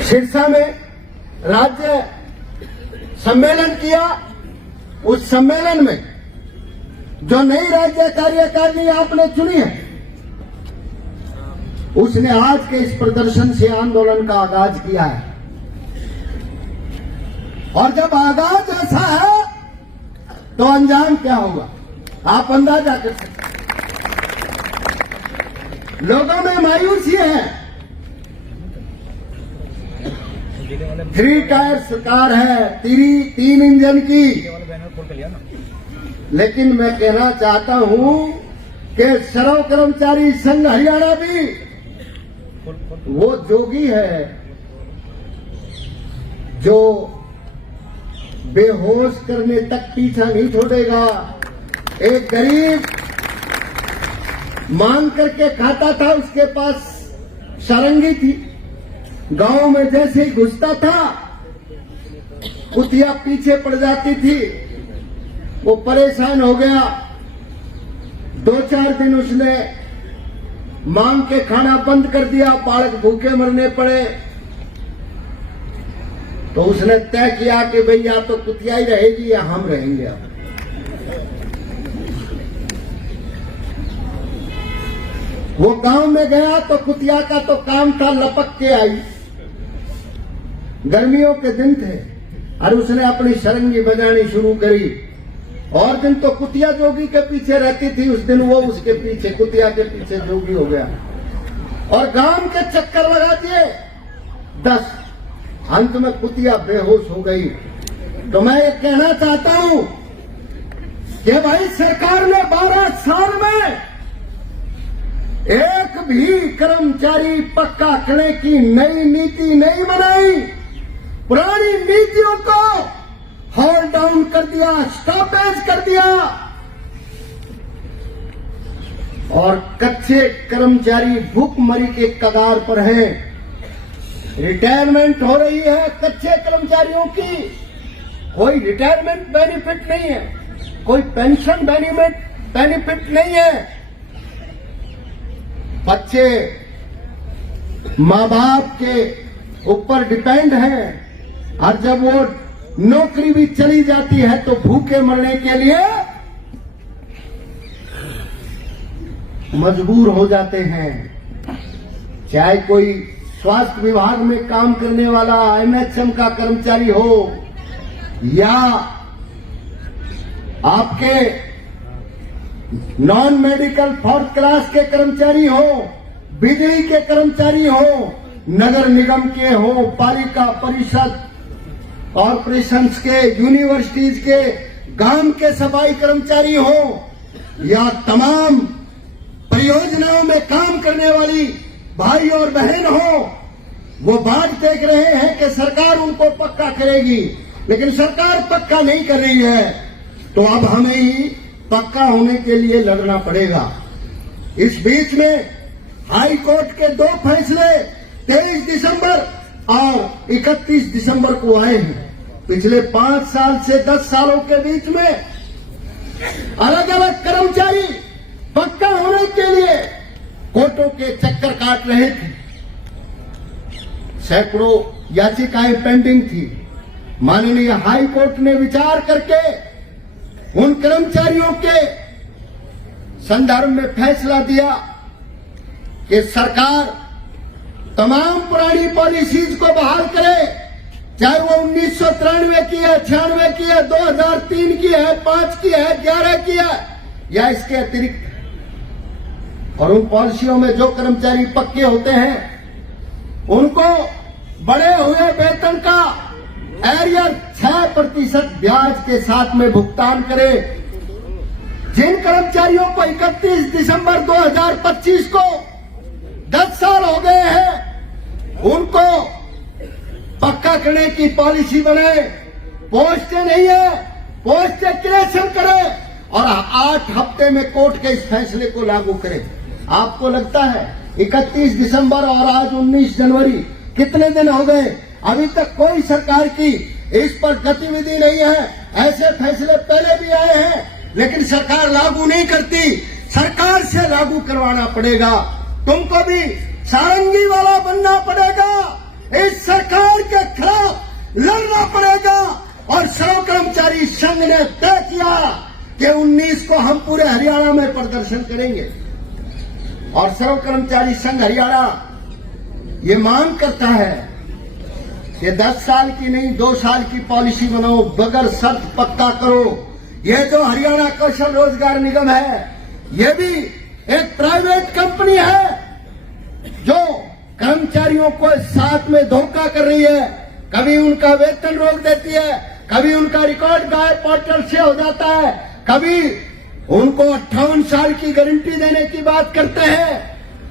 सिरसा में राज्य सम्मेलन किया। उस सम्मेलन में जो नई राज्य कार्यकारिणी आपने चुनी है, उसने आज के इस प्रदर्शन से आंदोलन का आगाज किया है। और जब आगाज ऐसा है तो अंजाम क्या होगा आप अंदाजा कर सकते। लोगों में मायूसी है। 3 टायर सरकार है, 3 इंजन की, लेकिन मैं कहना चाहता हूं कि श्रम कर्मचारी संघ हरियाणा भी वो जोगी है जो बेहोश करने तक पीछा नहीं छोड़ेगा। एक गरीब मांग करके खाता था, उसके पास सारंगी थी, गांव में जैसे ही घुसता था कुतिया पीछे पड़ जाती थी। वो परेशान हो गया। 2-4 दिन उसने मांग के खाना बंद कर दिया, बालक भूखे मरने पड़े। तो उसने तय किया कि भाई या तो कुतिया ही रहेगी या हम रहेंगे। अब वो गांव में गया तो कुतिया का तो काम था लपक के आई। गर्मियों के दिन थे और उसने अपनी सरंगी बजानी शुरू करी। और दिन तो कुतिया जोगी के पीछे रहती थी, उस दिन वो उसके पीछे, कुतिया के पीछे जोगी हो गया और गांव के चक्कर लगा दिए 10। अंत में कुतिया बेहोश हो गई। तो मैं ये कहना चाहता हूं कि भाई सरकार ने 12 साल में एक भी कर्मचारी पक्का करने की नई नीति नहीं बनाई। पुरानी नीतियों को होल्ड डाउन कर दिया, स्टॉपेज कर दिया और कच्चे कर्मचारी भूखमरी के कगार पर हैं। रिटायरमेंट हो रही है कच्चे कर्मचारियों की, कोई रिटायरमेंट बेनिफिट नहीं है, कोई पेंशन बेनिफिट नहीं है। बच्चे माँ बाप के ऊपर डिपेंड हैं और जब वो नौकरी भी चली जाती है तो भूखे मरने के लिए मजबूर हो जाते हैं। चाहे कोई स्वास्थ्य विभाग में काम करने वाला एमएचएम का कर्मचारी हो या आपके नॉन मेडिकल 4th क्लास के कर्मचारी हो, बिजली के कर्मचारी हो, नगर निगम के हो, पालिका परिषद कॉर्पोरेशंस के, यूनिवर्सिटीज के, गांव के सफाई कर्मचारी हो या तमाम परियोजनाओं में काम करने वाली भाई और बहन हो, वो बात देख रहे हैं कि सरकार उनको पक्का करेगी, लेकिन सरकार पक्का नहीं कर रही है। तो अब हमें ही पक्का होने के लिए लड़ना पड़ेगा। इस बीच में हाई कोर्ट के 2 फैसले 23 दिसंबर और 31 दिसंबर को आए हैं। पिछले 5 साल से 10 सालों के बीच में अलग अलग कर्मचारी पक्का होने के लिए कोर्टों के चक्कर काट रहे थे। सैकड़ों याचिकाएं पेंडिंग थी। माननीय हाई कोर्ट ने विचार करके उन कर्मचारियों के संदर्भ में फैसला दिया कि सरकार तमाम पुरानी पॉलिसीज को बहाल करे, चाहे वो 1993 की है, 96 की है, 2003 की है, 5 की है, 11 की है या इसके अतिरिक्त। और उन पॉलिसियों में जो कर्मचारी पक्के होते हैं उनको बढ़े हुए वेतन का एरियर 6% ब्याज के साथ में भुगतान करे। जिन कर्मचारियों को 31 दिसंबर 2025 को 10 साल हो गए हैं उनको पक्का करने की पॉलिसी बनाए। पोस्टें नहीं है, पोस्टें क्रिएशन करे और 8 हफ्ते में कोर्ट के इस फैसले को लागू करे। आपको लगता है 31 दिसंबर और आज 19 जनवरी कितने दिन हो गए, अभी तक कोई सरकार की इस पर गतिविधि नहीं है। ऐसे फैसले पहले भी आए हैं लेकिन सरकार लागू नहीं करती। सरकार से लागू करवाना पड़ेगा। तुमको भी सारंगी वाला बनना पड़ेगा। इस सरकार संघ ने तय किया कि 19 को हम पूरे हरियाणा में प्रदर्शन करेंगे। और सर्व कर्मचारी संघ हरियाणा ये मांग करता है कि 10 साल की नहीं 2 साल की पॉलिसी बनाओ, बगैर शर्त पक्का करो। ये जो हरियाणा कौशल रोजगार निगम है, ये भी एक प्राइवेट कंपनी है जो कर्मचारियों को साथ में धोखा कर रही है। कभी उनका वेतन रोक देती है, कभी उनका रिकॉर्ड गायब पोर्टल से हो जाता है, कभी उनको 58 साल की गारंटी देने की बात करते हैं,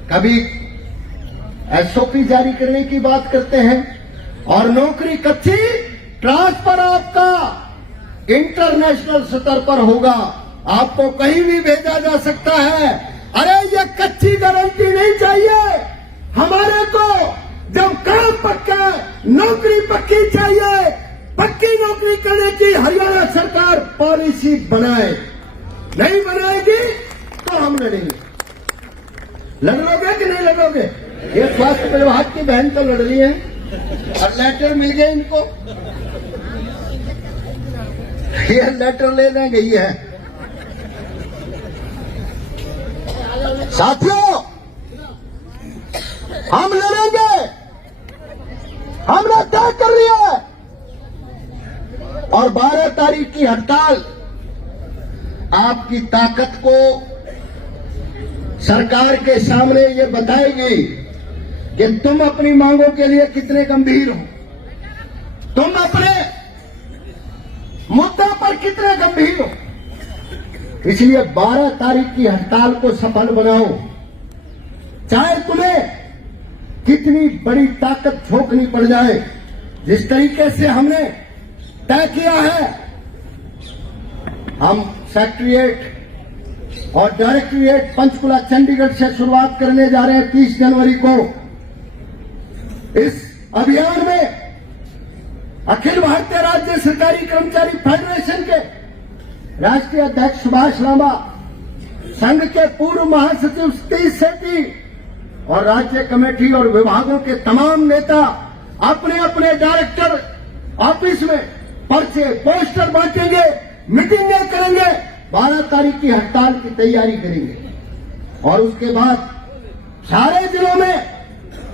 कभी एसओपी जारी करने की बात करते हैं। और नौकरी कच्ची, ट्रांसफर आपका इंटरनेशनल स्तर पर होगा, आपको कहीं भी भेजा जा सकता है। अरे ये कच्ची गारंटी नहीं चाहिए हमारे को। जब काम पक्का, नौकरी पक्की चाहिए। पक्की नौकरी करने की हरियाणा सरकार पॉलिसी बनाए। नहीं बनाएगी तो हम लड़ेंगे। लड़ लोगे कि नहीं लड़ोगे? ये स्वास्थ्य विभाग की बहन तो लड़ रही है और लेटर मिल गए इनको। ये लेटर लेने गई है। साथियों, हम लड़ेंगे। हमने तय कर लिया है। और 12 तारीख की हड़ताल आपकी ताकत को सरकार के सामने ये बताएगी कि तुम अपनी मांगों के लिए कितने गंभीर हो, तुम अपने मुद्दों पर कितने गंभीर हो। इसलिए 12 तारीख की हड़ताल को सफल बनाओ, चाहे तुम्हें कितनी बड़ी ताकत झोंकनी पड़ जाए। जिस तरीके से हमने तय किया है, हम सेक्रेटरिएट और डायरेक्टरेट पंचकुला चंडीगढ़ से शुरुआत करने जा रहे हैं 30 जनवरी को। इस अभियान में अखिल भारतीय राज्य सरकारी कर्मचारी फेडरेशन के राष्ट्रीय अध्यक्ष सुभाष लांबा, संघ के पूर्व महासचिव सतीश सेठी और राज्य कमेटी और विभागों के तमाम नेता अपने अपने डायरेक्टर ऑफिस में पर्चे पोस्टर बांटेंगे, मीटिंगें करेंगे, 12 तारीख की हड़ताल की तैयारी करेंगे। और उसके बाद सारे जिलों में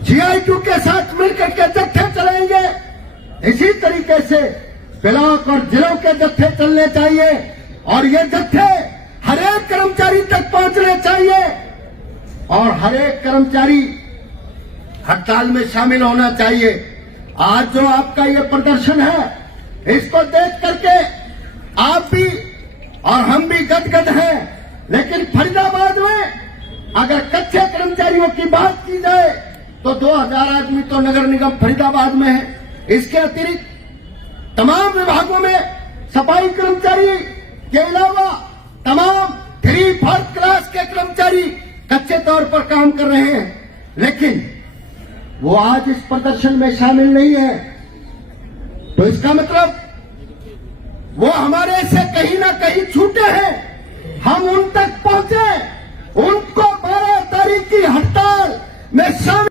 GI2 के साथ मिलकर के जत्थे चलाएंगे। इसी तरीके से ब्लॉक और जिलों के जत्थे चलने चाहिए और ये जत्थे हर एक कर्मचारी तक पहुंचने चाहिए और हर एक कर्मचारी हड़ताल में शामिल होना चाहिए। आज जो आपका ये प्रदर्शन है, इसको देख करके आप भी और हम भी गदगद हैं। लेकिन फरीदाबाद में अगर कच्चे कर्मचारियों की बात की जाए तो 2000 आदमी तो नगर निगम फरीदाबाद में है। इसके अतिरिक्त तमाम विभागों में सफाई कर्मचारी के अलावा तमाम 3 4th क्लास के कर्मचारी कच्चे तौर पर काम कर रहे हैं, लेकिन वो आज इस प्रदर्शन में शामिल नहीं है। तो इसका मतलब वो हमारे से कहीं ना कहीं छूटे हैं। हम उन तक पहुंचे, उनको 12 तारीख की हड़ताल में शामिल